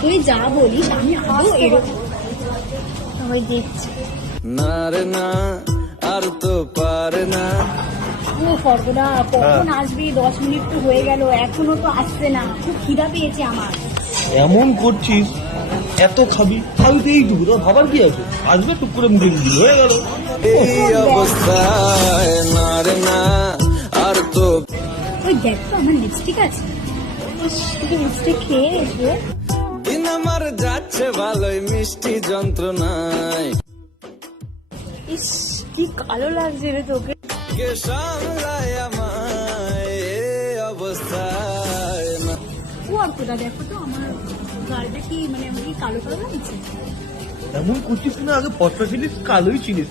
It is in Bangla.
তুই যা বলিস আমি আরো এরকম সবাই দেখছি। না রে না, আর তো পারে না। ও ফর্দা কখন আসবি? 10 মিনিট তো হয়ে গেল, এখনো তো আসছে না। খুব খিদা পেয়েছে আমার। এমন করছিস, এত খাবি খাবি তো এইটুকু, তো ভাবার কি আছে? আসবে টুক করে মুখে দিবি, হয়ে গেল। এই অবস্থায় না রে না, আর তো ওই দেখ তো আমার লিপস্টিক আছে, শুধু লিপস্টিক খেয়ে এসে। দিন আমার যাচ্ছে ভালোই মিষ্টি যন্ত্রণায়। ইস কি কালো লাগছে রে তোকে। কে সামলায় আমায় এই অবস্থায় না। ও অর্কদা দেখো তো আমার গালটা কি মানে আমাকে কালো কালো লাগছে। এমন করছিস না, আগে পটকা ছিলিস, কালোই ছিলিস।